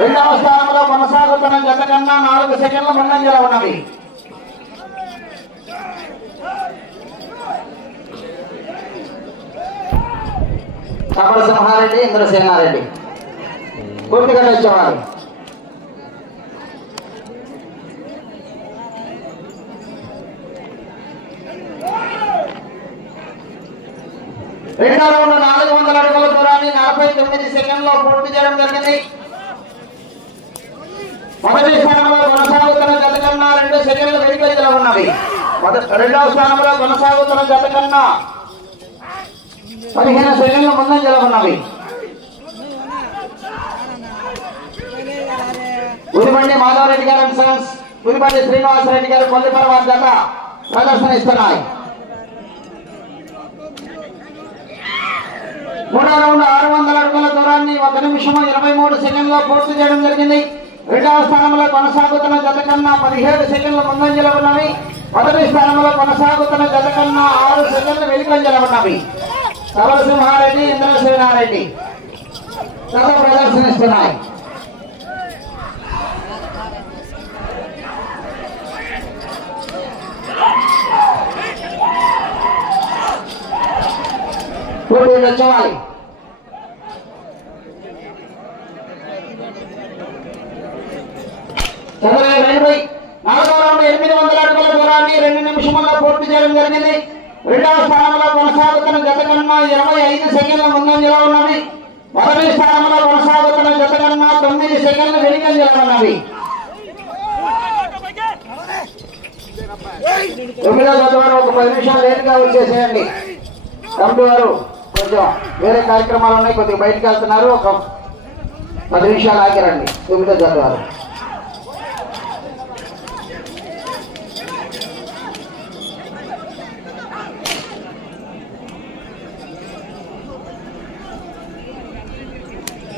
రెండవ స్థానంలో కొనసాగుతున్న జత కన్నా నాలుగు సెకండ్ల ముందంజలో ఉన్నవి కమల సింహారెడ్డి ఇంద్రసేనారెడ్డి పూర్తిగా వచ్చేవారు రెండో రౌండ్ నాలుగు వందల అడుగుల దూరాన్ని నలభై తొమ్మిది సెకండ్లో పూర్తి చేయడం జరిగింది. మొదటి స్థానంలో కొనసాగుతున్న జత కన్నా రెండు సెకండ్లు వెనుకంజలో ఉన్నవి మొదటి రెండవ స్థానంలో కొనసాగుతున్న జత కన్నా పదిహేను సెకండ్లు ముందంజలో ఉన్నవి ఉరిబండి మాధవరెడ్డి గారు అండ్ సన్స్ ఉరిబండి శ్రీనివాసరెడ్డి గారు కొల్లిపర వారి జత ప్రదర్శన ఇస్తున్నాయి మూడో రౌండ్ ఆరు వందల అడుగుల దూరాన్ని ఒక నిమిషము ఇరవై మూడు సెకండ్లో పూర్తి చేయడం జరిగింది. రెండవ స్థానంలో కొనసాగుతున్న జత కన్నా పదిహేడు సెకండ్ల ముందంజలో ఉన్నవి. మొదటి స్థానంలో కొనసాగుతున్న జత కన్నా ఆరు సెకండ్లు వెనుకంజలో ఉన్నవి. కమలసింహారెడ్డి ఇంద్రసేనారెడ్డి జత ప్రదర్శనిస్తున్నాయి. పోటీ వచ్చేవాలి చంద్రబాబు రైలుపై నాలుగో రౌండ్ ఎనిమిది వందల అడుగుల దూరాన్ని రెండు నిమిషముల్లో పూర్తి చేయడం జరిగింది. రెండవ స్థానంలో కొనసాగుతున్న గత కన్నా ఇరవై ఐదు సెకండ్ల ముందంజలో ఉన్నవి మొదటి స్థానంలో కొనసాగుతున్న గత కన్నా తొమ్మిది సెకండ్లు వెనుకంజలో ఉన్నవి తొమ్మిదో గతవారు ఒక పది నిమిషాలు లేటుగా వచ్చేసేయండి. కమిటీ వారు కొంచెం వేరే కార్యక్రమాలు ఉన్నాయి కొద్దిగా బయటకు వెళ్తున్నారు. ఒక పది నిమిషాలు ఆగిరండి. తొమ్మిదో గతవారు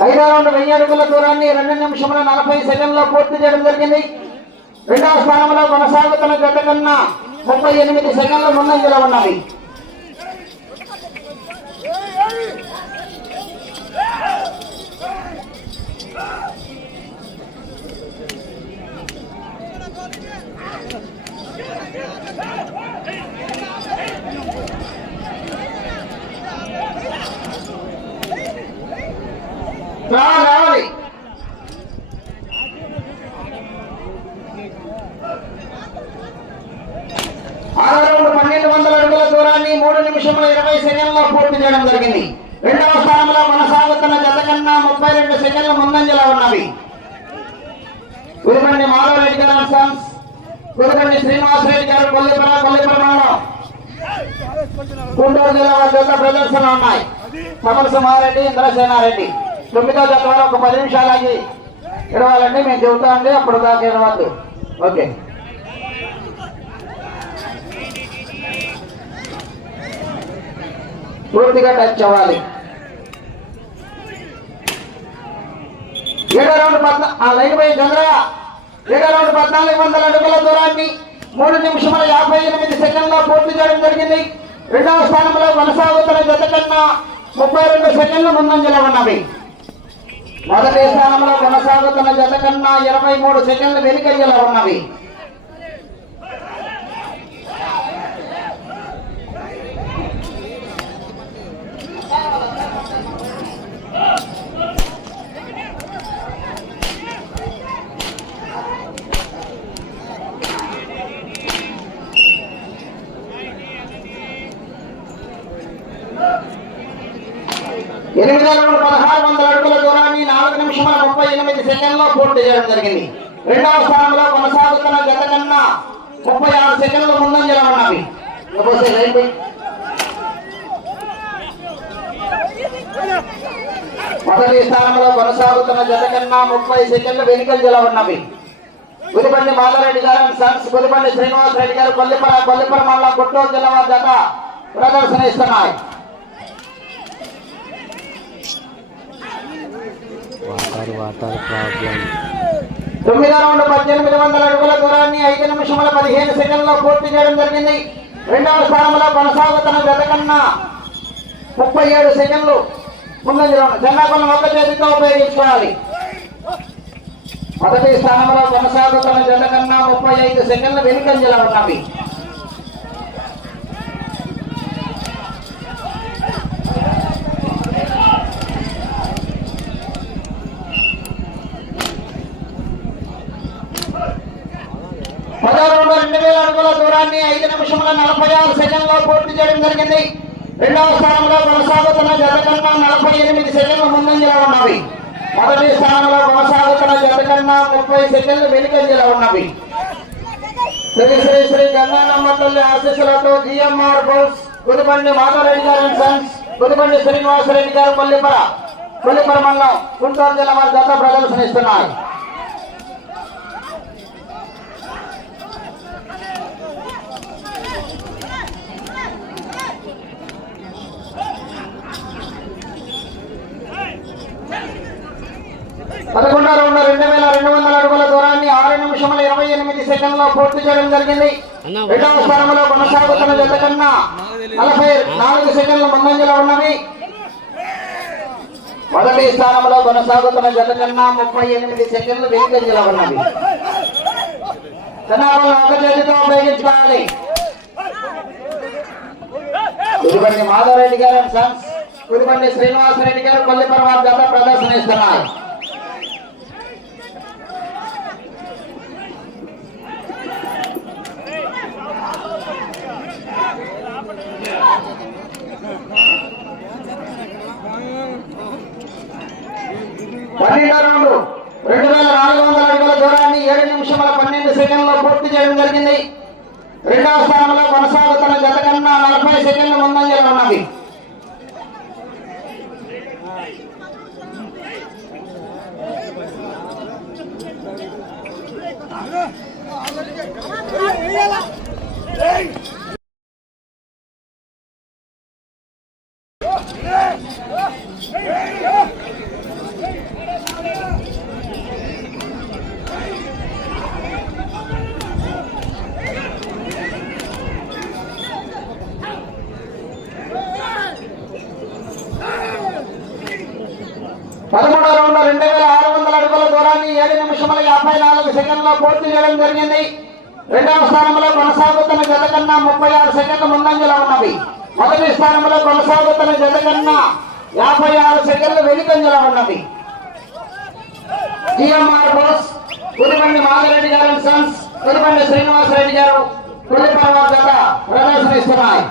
ఐదో రౌండ్ వెయ్యి అడుగుల దూరాన్ని రెండు నిమిషముల నలభై సెకండ్లో పూర్తి చేయడం జరిగింది. రెండవ స్థానంలో కొనసాగుతున్న గత కన్నా ముప్పై ఎనిమిది సెకండ్ల ముందంజలో ఉన్నవి రావాలి రావాలి ఆరో రౌండ్ పన్నెండు వందల అడుగుల దూరాన్ని మూడు నిమిషముల ఇరవై సెకండ్లో పూర్తి చేయడం జరిగింది. రెండవ స్థానంలో కొనసాగుతున్న జత కన్నా ముప్పై రెండు సెకండ్ల ముందంజలో ఉన్నవి. గురుబండి మాధవరెడ్డి గారు అండ్ సన్స్ గురుబండి శ్రీనివాసరెడ్డి గారు కొల్లిపర కొల్లిపర గుంటూరు జిల్లా జత ప్రదర్శన ఉన్నాయి. సమరసింహారెడ్డి ఇంద్రసేనారెడ్డి. తొమ్మిదో జత వారు ఒక పది నిమిషాలు ఆగి ఇడవాలండి మేము చెబుతామండి అప్పుడు దాకా ఇవ్వద్దు ఓకే. పూర్తిగా టచ్ అవ్వాలి. ఏడో రౌండ్ పద్నా ఆ లైన్ పోయి చంద్ర. ఏడో రౌండ్ పద్నాలుగు వందల అడుగుల దూరాన్ని మూడు నిమిషముల యాభై ఎనిమిది సెకండ్లో పూర్తి చేయడం జరిగింది. రెండవ స్థానంలో కొనసాగుతున్న జత కన్నా ముప్పై రెండు సెకండ్లు ముందంజలో ఉన్నవి. మొదటి స్థానంలో కొనసాగుతున్న జత కన్నా ఇరవై మూడు సెకండ్లు వెనుకంజలో ఉన్నవి. ఎనిమిది వందల పదహారు వందల అడుగుల దూరాన్ని నాలుగు నిమిషాల ముప్పై ఎనిమిది సెకండ్లో పూర్తి చేయడం జరిగింది. రెండవ స్థానంలో కొనసాగుతున్న గత కన్నా ముప్పై ఆరు సెకండ్ల ముందంజలో ఉన్నవి. మొదటి స్థానంలో కొనసాగుతున్న జత కన్నా ముప్పై సెకండ్లు వెనుకంజలో ఉన్నవి. గురిపల్లి మాధవరెడ్డి గారు సన్స్ గురిపల్లి శ్రీనివాసరెడ్డి గారు కొల్లిపర కొల్లిపర మండలం గుంటూరు జిల్లా జత ప్రదర్శన ఇస్తున్నాయి. Water water problem. తొమ్మిది రౌండ్ పద్దెనిమిది వందల అడుగుల దూరాన్ని ఐదు నిమిషముల పదిహేను సెకండ్లో పూర్తి చేయడం జరిగింది. రెండవ స్థానంలో కొనసాగుతున్న జత కన్నా ముప్పై ఏడు సెకండ్లు ముందంజలో జెండాకులను ఒక చేతితో ఉపయోగించుకోవాలి. మొదటి స్థానంలో కొనసాగుతున్న జత కన్నా ముప్పై ఐదు సెకండ్లు వెనుకంజల ఉన్నవి పదహారు రెండు వేల అడుగుల దూరాన్ని నలభై ఆరు సెకండ్లో పూర్తి చేయడం జరిగింది. రెండవ స్థానంలో కొనసాగుతున్న జత కన్నా నలభై ఎనిమిది సెకండ్లు ముందంజలో ఉన్నవి. మొదటి స్థానంలో కొనసాగుతున్న జత కన్నా ముప్పై సెకండ్లు వెనుకంజలో ఉన్నవి. శ్రీ శ్రీ శ్రీ గంగానమ్మ తల్లి ఆశీస్సులతో జిఎంఆర్ బోల్స్ గుదిబండి మాధవరెడ్డి గారు అండ్ సన్స్ గుదిబండి శ్రీనివాసరెడ్డి గారు కొల్లిపర పల్లిపర మండలం గుంటూరు జిల్లా వారి జత ప్రదర్శనిస్తున్నారు. పదకొండో రౌండ్ రెండు వేల రెండు వందల అడుగుల దూరాన్ని ఆరు నిమిషముల ఇరవై ఎనిమిది సెకండ్లో పూర్తి చేయడం జరిగింది. రెండవ స్థానంలో కొనసాగుతున్న జత కన్నా నలభై నాలుగు సెకండ్ల ముందంజలో ఉన్నవి. మొదటి స్థానంలో కొనసాగుతున్న జత కన్నా ముప్పై ఎనిమిది సెకండ్లు వెనుకంజలో ఉన్నవి. ఒక చేతితో ఉపయోగించుకోవాలి. కుదిబండి మాధవరెడ్డి గారు సన్స్ కుదిబండి శ్రీనివాసరెడ్డి గారు కొల్లిపరవాద జత ప్రదర్శనిస్తున్నారు పన్నెండో రౌండ్ రెండు వేల నాలుగు వందల అడుగుల దూరాన్ని ఏడు నిమిషముల పన్నెండు సెకండ్లో పూర్తి చేయడం జరిగింది. రెండవ స్థానంలో కొనసాగుతున్న గత కన్నా నలభై సెకండ్ల ముందంజలో ఉన్నది. పదమూడు రౌండ్ రెండు వేల ఆరు వందల అడుగుల దూరాన్ని ఏడు నిమిషముల యాభై నాలుగు సెకండ్లో పూర్తి చేయడం జరిగింది. రెండవ స్థానంలో కొనసాగుతున్న జత కన్నా ముప్పై ఆరు సెకండ్ల ముందంజలో ఉన్నవి. మొదటి స్థానంలో కొనసాగుతున్న జత కన్నా యాభై ఆరు సెకండ్లు వెనుకంజలో ఉన్నవి. జిఎంఆర్ బోస్ పులిబండి మాధవరెడ్డి గారు అండ్ సన్స్ పులిబండి శ్రీనివాసరెడ్డి గారు పులిపర్వ జత ప్రదర్శనిస్తున్నాయి.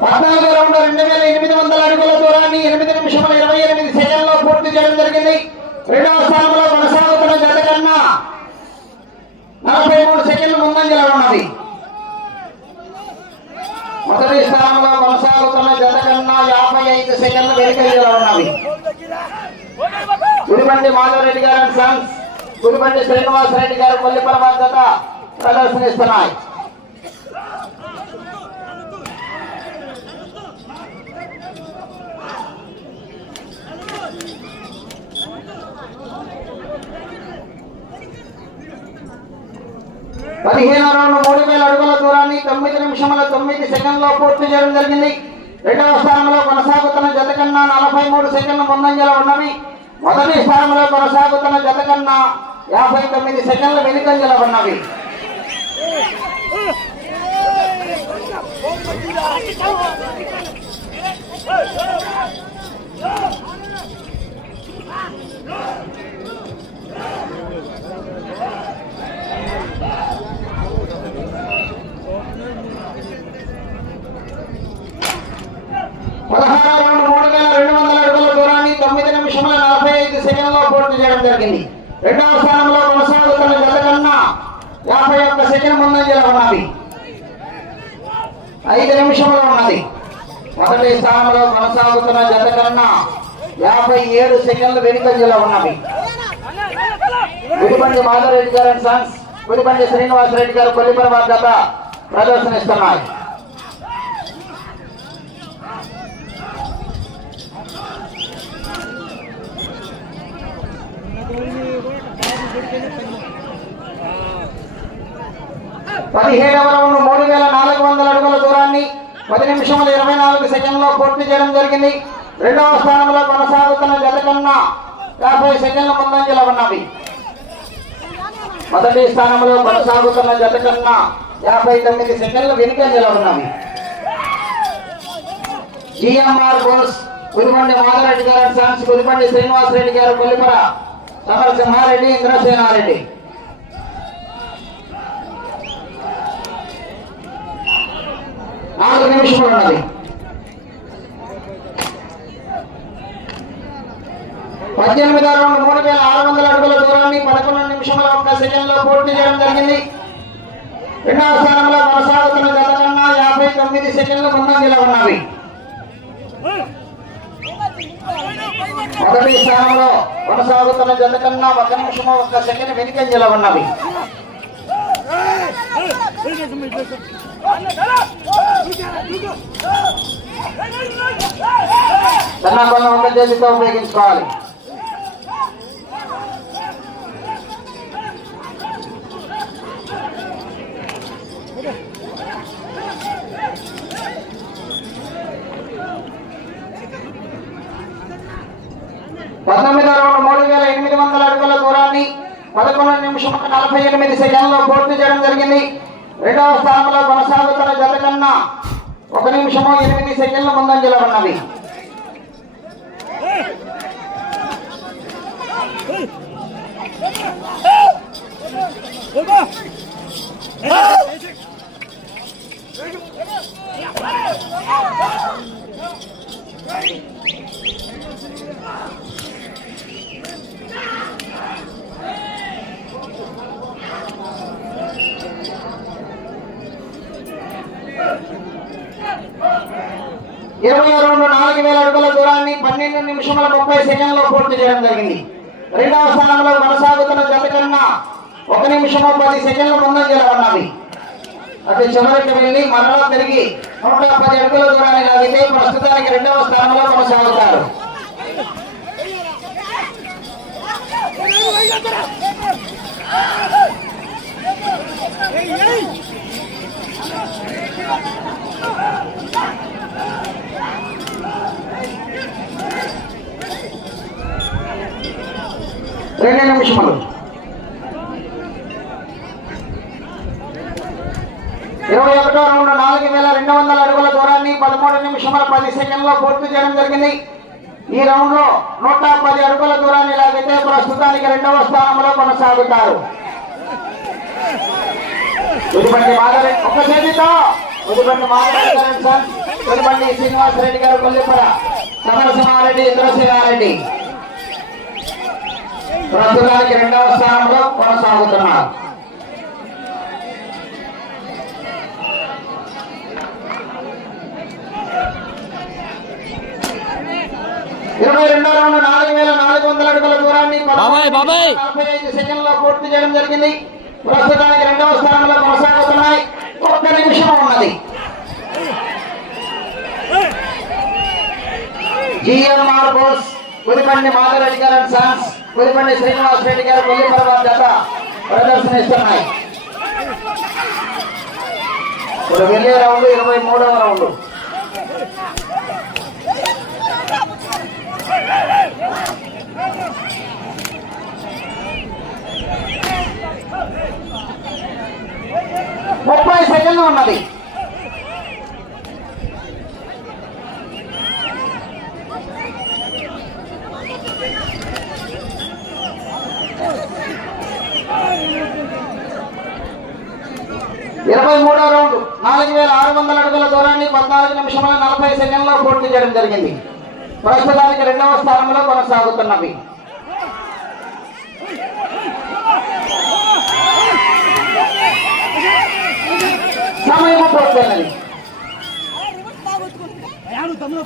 పద్నాలుగు రౌండ్ రెండు వేల ఎనిమిది వందల అడుగుల దూరాన్ని ఎనిమిది నిమిషముల ఇరవై ఎనిమిది సెకండ్లో పూర్తి చేయడం జరిగింది. రెండవ స్థానంలో కొనసాగుతున్న జత కన్నా నలభై మూడు సెకండ్లు ముందంజలో ఉన్నది. మొదటి స్థానంలో కొనసాగుతున్న జత కన్నా యాభై ఐదు సెకండ్లు వెనుకంజలో ఉన్నవి గుడిబండి మాధవరెడ్డి గారు అండ్ సన్స్ గుడిబండి శ్రీనివాసరెడ్డి గారు కొల్లిపరమ జత ప్రదర్శనిస్తున్నాయి. పదిహేను రౌండ్ మూడు వేల అడుగుల దూరాన్ని తొమ్మిది నిమిషముల తొమ్మిది సెకండ్లో పూర్తి చేయడం జరిగింది. రెండవ స్థానంలో కొనసాగుతున్న జత కన్నా నలభై మూడు సెకండ్ల ముందంజలో ఉన్నవి. మొదటి స్థానంలో కొనసాగుతున్న జత కన్నా యాభై తొమ్మిది సెకండ్ల వెనుకంజలో ఉన్నవి పదహారు రౌండ్ మూడు వేల రెండు వందల అడుగుల దూరాన్ని తొమ్మిది నిమిషముల నలభై ఐదు సెకండ్లో పూర్తి చేయడం జరిగింది రెండవ స్థానంలో కొనసాగుతున్న జత కన్నా యాభై ఒక్క సెకండ్ ముందంజలో ఉన్నది ఐదు నిమిషంలో ఉన్నది మొదటి స్థానంలో కొనసాగుతున్న జత కన్నా యాభై ఏడు సెకండ్లు వెనుకంజలో ఉన్నవి. గుడిబండి మాధవరెడ్డి గారు అండ్ సన్స్ గుడిబండి శ్రీనివాసరెడ్డి గారు కొలిపర జత ప్రదర్శనిస్తున్నారు. పదిహేడవ రౌండ్ మూడు వేల నాలుగు వందల అడుగుల దూరాన్ని పది నిమిషముల ఇరవై నాలుగు సెకండ్లో పూర్తి చేయడం జరిగింది. రెండవ స్థానంలో కొనసాగుతున్న జత కన్నా యాభై సెకండ్ల ముందంజలో ఉన్నవి మొదటి స్థానంలో కొనసాగుతున్న జత కన్నా యాభై తొమ్మిది సెకండ్ల వెనుకంజలో ఉన్నవి జిఎంఆర్ బోస్ కుదిమండి మాధవరెడ్డి గారు సాన్స్ సన్స్ శ్రీనివాసరెడ్డి గారు కొల్లిపర సమరసింహారెడ్డి ఇంద్రసేనారెడ్డి. నాలుగు నిమిషాలు ఉన్నది. పద్దెనిమిది రౌండ్ మూడు వేల ఆరు వందల అడుగుల దూరాన్ని పదకొండు నిమిషముల ఒక్క సెకండ్లో పూర్తి చేయడం జరిగింది. రెండవ స్థానంలో కొనసాగుతున్న జత కన్నా యాభై తొమ్మిది సెకండ్లు ముందంజలో ఉన్నవి. మొదటి స్థానంలో కొనసాగుతున్న జత కన్నా ఒక నిమిషం ఒక్క సెకండ్ వెనుకంజలో ఉన్నవి. సన్నాకొండ ఒక చేతితో ఉపయోగించుకోవాలి. పంతొమ్మిది అరవై మూడు వేల ఎనిమిది వందల అడుగుల దూరాన్ని పదకొండు నిమిషం నలభై ఎనిమిది సెకండ్లో పూర్తి చేయడం జరిగింది. రెండవ స్థానంలో కొనసాగుతున్న జత కన్నా ఒక నిమిషము ఎనిమిది సెకండ్ల ముందంజలో ఉన్నవి. ఇరవై రెండు నాలుగు వేల అడుగుల దూరాన్ని పన్నెండు నిమిషముల ముప్పై సెకండ్లో పూర్తి చేయడం జరిగింది. రెండవ స్థానంలో కొనసాగుతున్న జత కన్నా ఒక నిమిషము పది సెకండ్ల ముందంజలో ఉన్నవి అటు చివరికి వెళ్ళి మరలా తిరిగి నూట పది అడుగుల దూరాన్ని లాగితే ప్రస్తుతానికి రెండవ స్థానంలో కొనసాగుతారు. రెండు నిమిషములు. ఇరవై ఒకటో రౌండ్ నాలుగు వేల రెండు వందల అడుగుల దూరాన్ని పదమూడు నిమిషముల పది సెకండ్లో పూర్తి చేయడం జరిగింది. ఈ రౌండ్లో నూట పది అడుగుల దూరాన్ని లాగితే ప్రస్తుతానికి రెండవ స్థానంలో కొనసాగుతారు. ఉదిబండి మాధవరెడ్డి ఒక్క చేతితో. మాధవరెడ్డి సార్. ఉదిబండి శ్రీనివాసరెడ్డి గారు కొల్లిపర సమరసింహారెడ్డి ఇంద్రసింహారెడ్డి ప్రస్తుతానికి రెండవ స్థానంలో కొనసాగుతున్నారు. ఇరవై రెండో రౌండ్ నాలుగు వేల నాలుగు వందల అడుగుల దూరాన్ని పూర్తి చేయడం జరిగింది. ప్రస్తుతానికి రెండవ స్థానంలో కొనసాగుతున్నాయి. ఒక్క నిమిషం ఉన్నది. జిఎంఆర్ బోస్ పులిపండి మాధవరెడ్డి గారు అండ్ సన్స్ పులిపండి శ్రీనివాస్ రెడ్డి గారు కొల్లిపరవ జత ప్రదర్శనిస్తున్నాయి. ఇప్పుడు వెళ్ళే రౌండ్ ఇరవై మూడవ రౌండ్. ముప్పై ఉన్నది. ఇరవై మూడో రౌండ్ నాలుగు వేల ఆరు వందల అడుగుల దూరాన్ని పద్నాలుగు నిమిషముల నలభై సెకండ్లో పూర్తి చేయడం జరిగింది. ప్రస్తుతానికి రెండవ స్థానంలో కొనసాగుతున్నవి. సమయం పోతున్నది. తమిళ